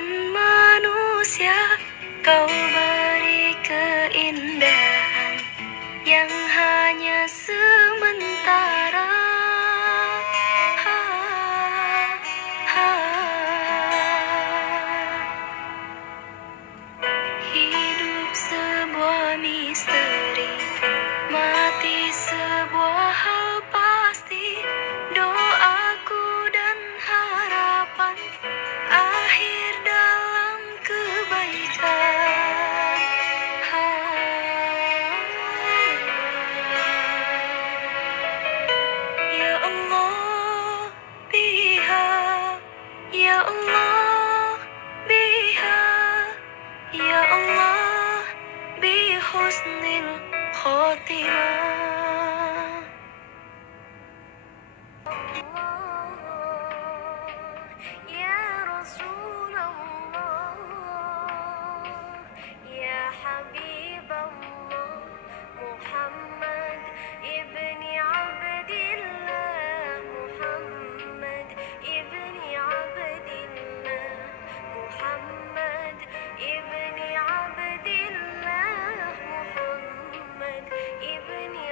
Tuhan manusia, Kau beri keindahan yang hanya sementara. Ha, ha. Hidup sebuah misteri, mati sebuah hal pasti. Doaku dan harapan akhir dalam kebaikan. Ya Allah, biha, ya Allah, biha, ya Allah, bi husnil khotimah. Ya Rasulullah, ya Habibullah, Muhammad ibni Abdillah, Muhammad ibni Abdillah, Muhammad ibni Abdillah, Muhammad ibni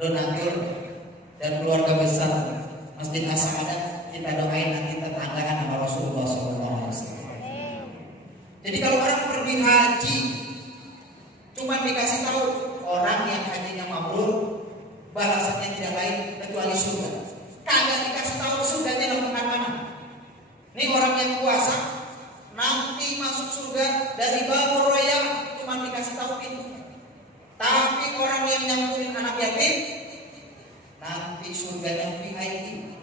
donatur dan keluarga besar Masjid As-Sa'adah, kita doain nanti tetanggaan sama Rasulullah SAW. Jadi kalau orang pergi haji, cuma dikasih tahu orang yang hajinya mabrur, balasannya tidak lain kecuali surga. Kagak dikasih tahu surganya lengkap mana. Ini orang yang puasa nanti masuk surga dari Babur Raya, cuma dikasih tahu itu. Tapi orang yang nyampurin anak yatim nanti surganya VIP.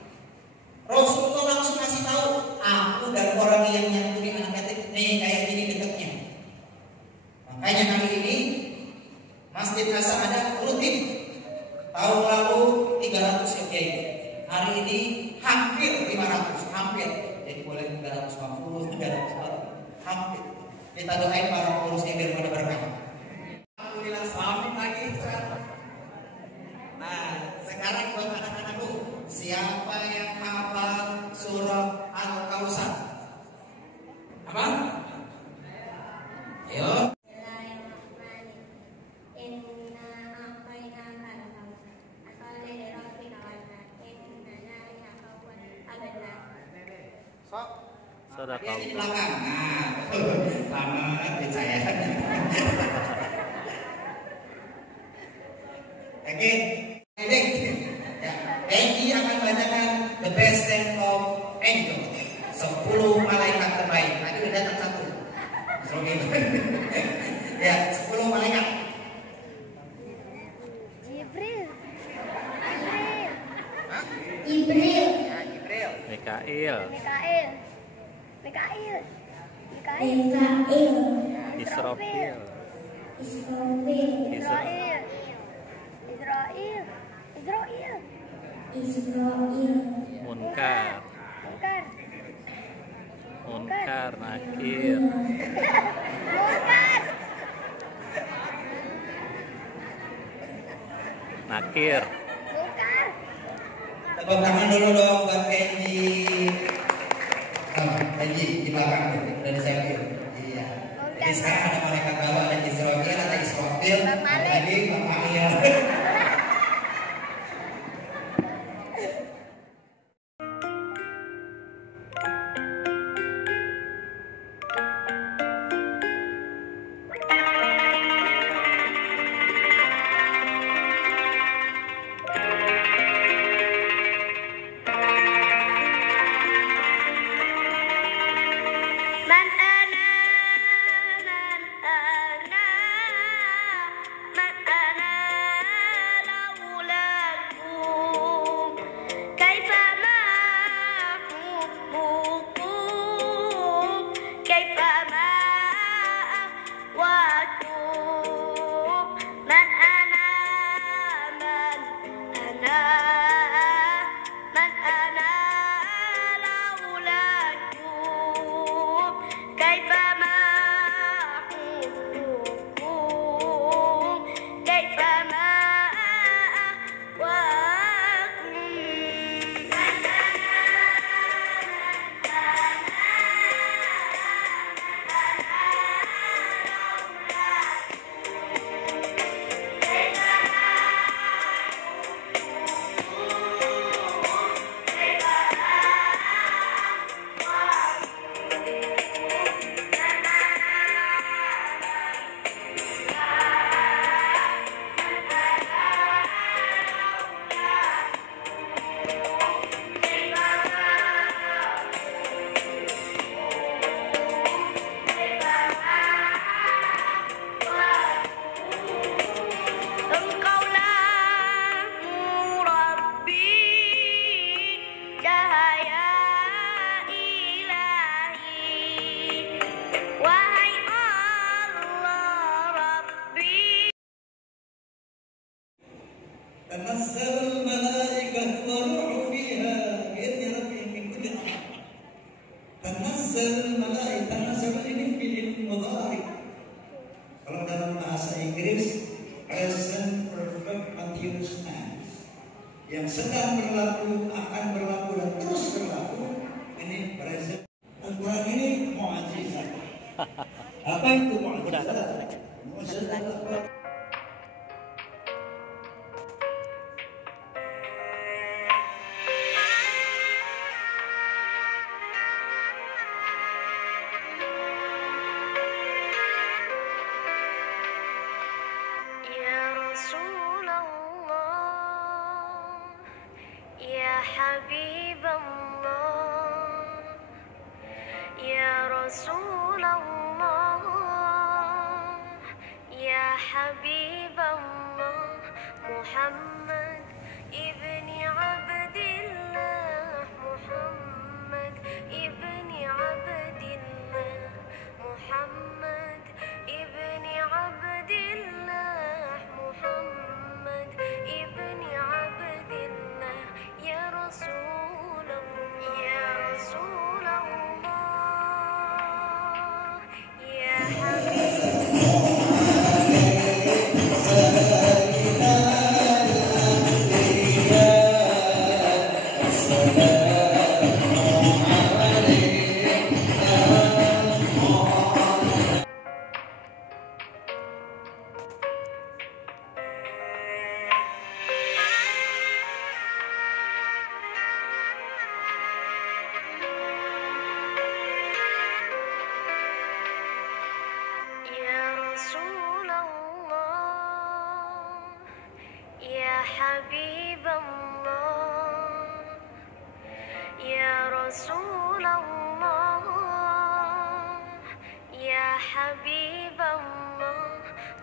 Rasulullah langsung kasih tahu, aku dan orang yang nyampurin anak yatim nih kayak gini dekatnya. Makanya kali ini Masjid As-Sa'adah rutin. Tahun lalu 300 ya, hari ini hampir 500, hampir. Jadi boleh 350, 340, hampir. Kita doain para pengurusnya biar pada berkah. Alhamdulillah, selamat lagi. Nah, sekarang buat anak-anakku, siapa yang hafal surah Al-Kautsar? Apa? Ayo. Sedekah. Di belakang. Nah, selamat di saya. Oke, ya, Egi akan bacakan The Best Ten of Angel, 10 malaikat terbaik. Tadi udah datang satu. Oke. Ya, 10 malaikat. Jibril. Jibril. Mikail. Israfil. Munkar. Nakir. Nakir. Tepuk tangan dulu dong buat Egi. Egi di belakang dari saya. Iya. Jadi sekarang ada malaikat bawah, ada Israfil, ada lagi Bapak Ayah. تنزل الملائكة والروح فيها بإذن ربهم من كل أمر. تنزل الملائكة، تنزل ini fi'il mudhari. Kalau dalam bahasa Inggris present perfect continuous tense. Yang sedang berlaku, akan berlaku dan terus berlaku. Ini present. Al-Quran ini mu'jizat. Apa itu mu'jizat? Mu'jizat apa? حبيب الله يا رسول الله يا حبيب الله محمد ابن عبد الله محمد ابن عبد الله محمد ابن عبد الله محمد ابن عبد الله يا رسول الله يا رسول الله يا حبيب يا رسول الله يا حبيب الله يا رسول الله يا حبيب الله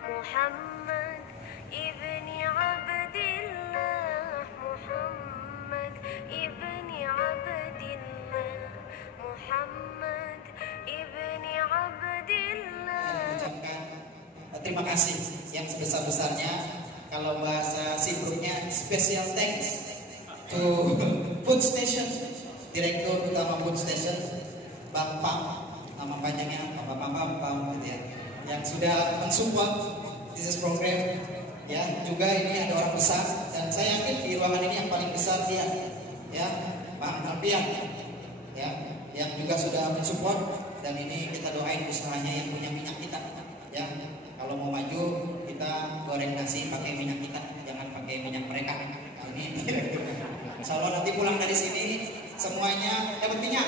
محمد ابن عبد الله محمد ابن عبد الله محمد ابن عبد الله. Ucapkan terima kasih yang sebesar-besarnya. Kalau bahasa Sibruknya special thanks to Food Station, Direktur Utama Food Station, Bang Pam, nama panjangnya Pam gitu ya, yang sudah mensupport this program. Ya, juga ini ada orang besar dan saya yakin di ruangan ini yang paling besar dia, ya, Bang Alpian, ya, yang juga sudah mensupport. Dan ini kita doain usahanya yang punya minyak kita, ya. Kalau mau maju kita goreng nasi pakai minyak kita, jangan pakai minyak mereka. Nah, ini insya Allah nanti pulang dari sini semuanya dapat minyak.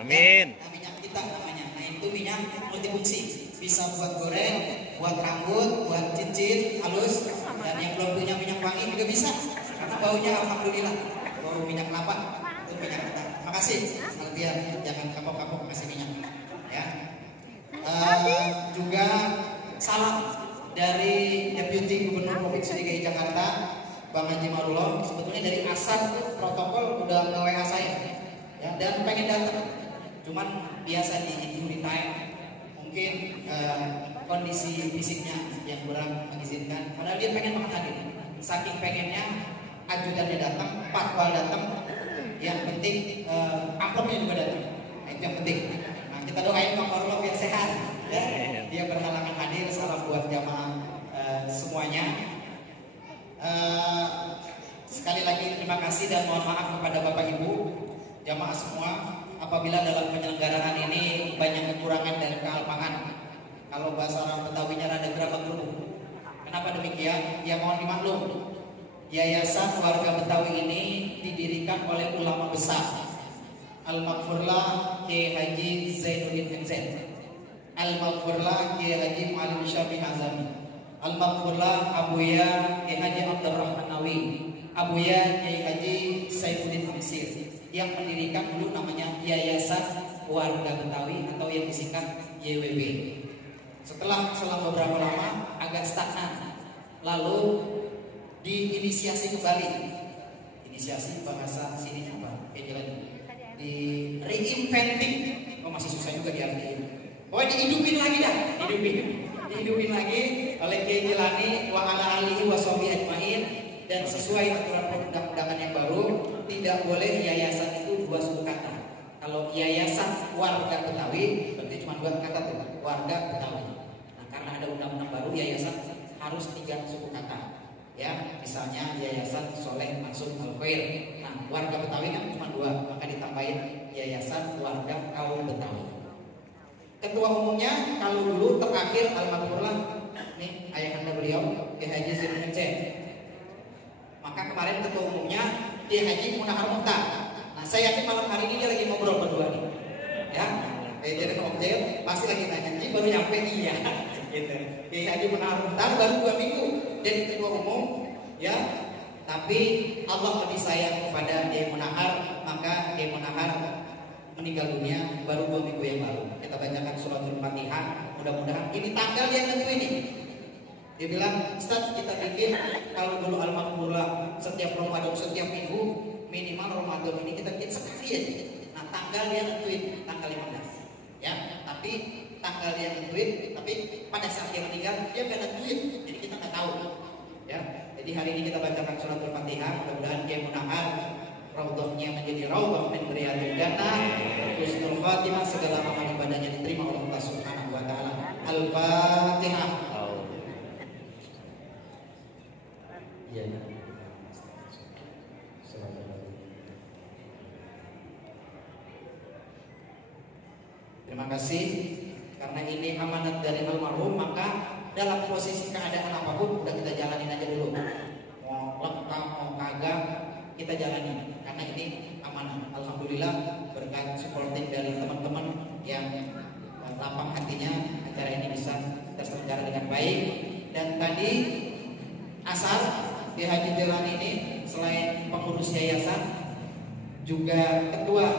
Amin. Nah, minyak kita namanya. Nah, itu minyak multifungsi, bisa buat goreng, buat rambut, buat cincin halus, dan yang belum punya minyak wangi juga bisa. Karena baunya alhamdulillah bau minyak kelapa itu minyak kita. Makasih. Biar jangan kapok-kapok kasih minyak. Ya. Juga salam dari Deputi Gubernur Provinsi DKI Jakarta, Bang Haji Marullah. Sebetulnya dari asal protokol udah nge-WA saya, ya, dan pengen datang. Cuman biasa di duty time, mungkin kondisi fisiknya yang kurang mengizinkan. Padahal dia pengen banget hadir. Saking pengennya ajudannya datang, patwal datang. Yang penting amplopnya juga datang. Nah, itu yang penting. Nah, kita doain Bang Marullah biar sehat. Ya. Dia berhalangan hadir. Salam buat jamaah semuanya. Sekali lagi terima kasih dan mohon maaf kepada Bapak Ibu jamaah semua apabila dalam penyelenggaraan ini banyak kekurangan dan kealpaan. Kalau bahasa orang Betawinya rada gerabak gerubuk. Kenapa demikian? Ya mohon dimaklum. Yayasan Warga Betawi ini didirikan oleh ulama besar Al-Maghfurlah Kiai Haji Zainuddin MZ, Al-Maghfurlah Kiai Haji Mu'alim Syafi'i Hazami, Al-Maghfurlah Abuya Kiai Haji Abdurrahman Nawi, Abuya Kiai Haji Saifuddin Hamsir, yang mendirikan dulu namanya Yayasan Warga Betawi atau yang disingkat YWB. Setelah selang beberapa lama agak stagnan, lalu diinisiasi kembali. Inisiasi bahasa sini apa? Kayak jalan di reinventing. Oh, masih susah juga diartiin. Pokoknya dihidupin lagi dah, dihidupin lagi oleh Kiai Jilani wa ala alihi wa sahbihi ajmain, dan sesuai aturan perundang-undangan yang baru tidak boleh yayasan itu dua suku kata. Kalau yayasan Warga Betawi berarti cuma dua kata tuh, Warga Betawi. Nah, karena ada undang-undang baru yayasan harus 3 suku kata. Ya, misalnya Yayasan Soleh Maksud Al-Khair. Nah, Warga Betawi kan cuma 2, maka ditambahin Yayasan Warga Kaum Betawi. Ketua umumnya kalau dulu terakhir Al-Maghfurlah, nih ayahanda beliau Kiai Haji Zainuddin MZ. Maka kemarin ketua umumnya Kiai Haji Munahar Mukhtar. Nah, saya yakin malam hari ini dia lagi ngobrol berdua nih. Ya, jadi objek pasti lagi nanya, "Ji baru nyampe?" Iya, gitu. Kiai Haji Munahar Mukhtar baru 2 minggu jadi ketua umum, ya. Tapi Allah lebih sayang kepada Kiai Munahar, maka Kiai Munahar meninggal dunia baru 2 minggu yang lalu. Kita bacakan suratul Fatihah. Mudah-mudahan ini tanggal yang tentu ini. Dia bilang, Ustaz, kita bikin kalau dulu Al-Maqbulah setiap Ramadan, setiap minggu, minimal Ramadan ini kita bikin sekali aja. Nah, tanggal dia tentuin tanggal 15. Ya, tapi tanggal dia tentuin, tapi pada saat dia meninggal dia nggak nentuin, jadi kita nggak tahu. Ya, jadi hari ini kita bacakan suratul Fatihah. Mudah-mudahan Kiai Munahar raudhahnya menjadi raudhah min riyadil jannah, husnul khatimah, segala amal ibadahnya diterima oleh Allah Subhanahu wa taala. Al-Fatihah. Iya. Terima kasih karena ini amanat dari almarhum, maka dalam posisi keadaan apapun udah kita jalanin aja dulu. Mau lengkap mau kagak kita jalani karena ini amanah. Alhamdulillah berkat supporting dari teman-teman yang lapang hatinya, acara ini bisa terselenggara dengan baik. Dan tadi asal di Haji Jalan ini selain pengurus yayasan juga ketua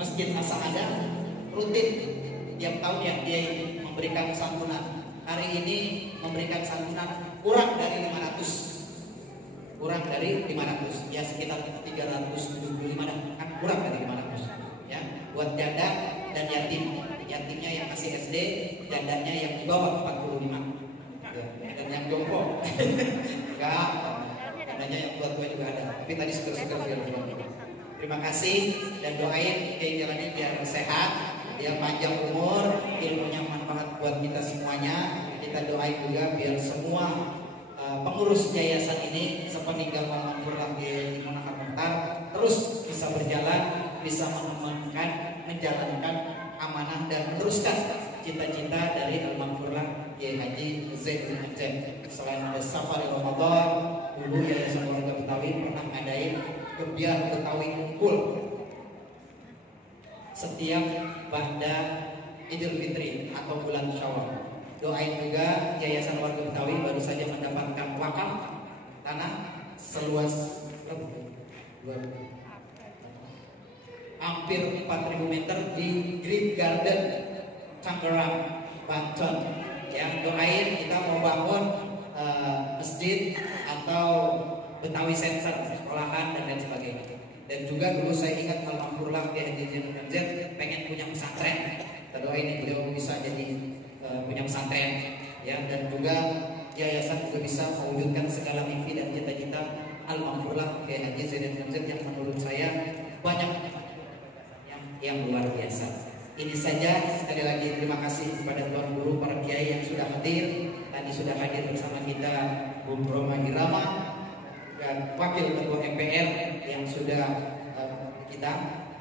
Masjid As-Sa'adah rutin tiap tahun ya dia memberikan santunan. Hari ini memberikan santunan kurang dari 500, ya sekitar 375 kan kurang dari 500 ya, buat janda dan yatimnya yang masih SD, jandanya yang di bawah 45 ya, dan yang jompo enggak, jandanya yang tua-tua juga ada, tapi tadi seger-seger. Terima kasih dan doain Kiai Jalani biar sehat, dia panjang umur, ilmunya manfaat buat kita semuanya. Kita doain juga biar semua pengurus yayasan ini sepeninggal almarhum Kiai Munahar Mukhtar terus bisa berjalan, bisa menjalankan amanah dan meneruskan cita-cita dari almarhum Kiai Haji Zaid bin Haji. Selain ada safari Ramadan, dulu Yayasan Warga Betawi pernah ngadain Gebiar Betawi Kumpul setiap pada Idul Fitri atau bulan Syawal. Doain juga Yayasan Warga Betawi baru saja mendapatkan wakaf tanah seluas hampir 4.000 meter di Green Garden Tangerang, Banten. Yang doain kita mau bangun masjid atau Betawi Center, sekolahan dan lain sebagainya. Dan juga dulu saya ingat almarhum Kiai Haji Zaid bin Haji pengen punya pesantren. Kita doain beliau bisa jadi punya pesantren ya, dan juga yayasan juga bisa mewujudkan segala mimpi dan cita-cita almarhum Kiai Haji Zaid bin Haji yang menurut saya banyak yang luar biasa. Ini saja, sekali lagi terima kasih kepada tuan guru, para kiai yang sudah hadir. Tadi sudah hadir bersama kita Bu Roma Irama dan Wakil Ketua MPR yang sudah kita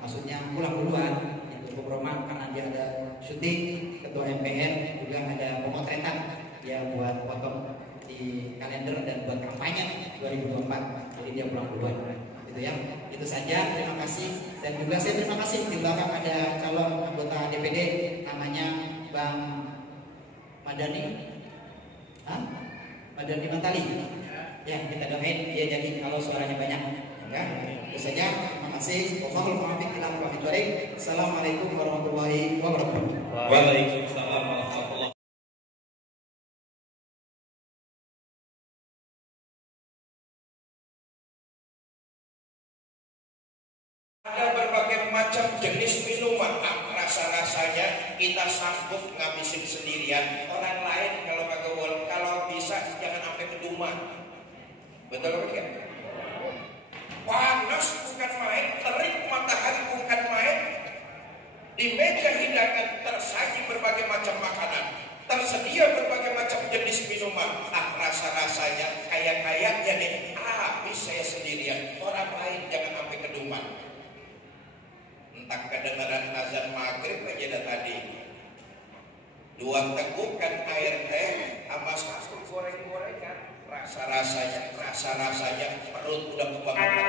maksudnya pulang duluan itu Bu Roma karena dia ada syuting. Ketua MPR juga ada pemotretan dia buat foto di kalender dan buat kampanye 2024, jadi dia pulang duluan gitu ya. Itu saja, terima kasih. Dan juga saya terima kasih di belakang ada calon anggota DPD namanya Bang Madani Madani Matali ya, kita doain dia jadi kalau suaranya banyak ya. Itu saja, terima kasih. Assalamualaikum warahmatullahi wabarakatuh. Waalaikumsalam warahmatullahi. Ada berbagai macam jenis minuman, rasa-rasanya kita sanggup ngabisin sendirian. Orang lain kalau bisa jangan sampai keduman. Betul apa tidak? Panas bukan main, terik matahari bukan main. Di meja hidangan tersaji berbagai macam makanan, tersedia berbagai macam jenis minuman. Rasa-rasanya kayak-kayaknya nih, habis saya sendirian. Orang lain jangan sampai keduman. Entah kedengaran azan maghrib aja dah tadi. 2 tegukan air teh sama 1 goreng-gorengan. Rasa-rasanya perut udah kebangetan.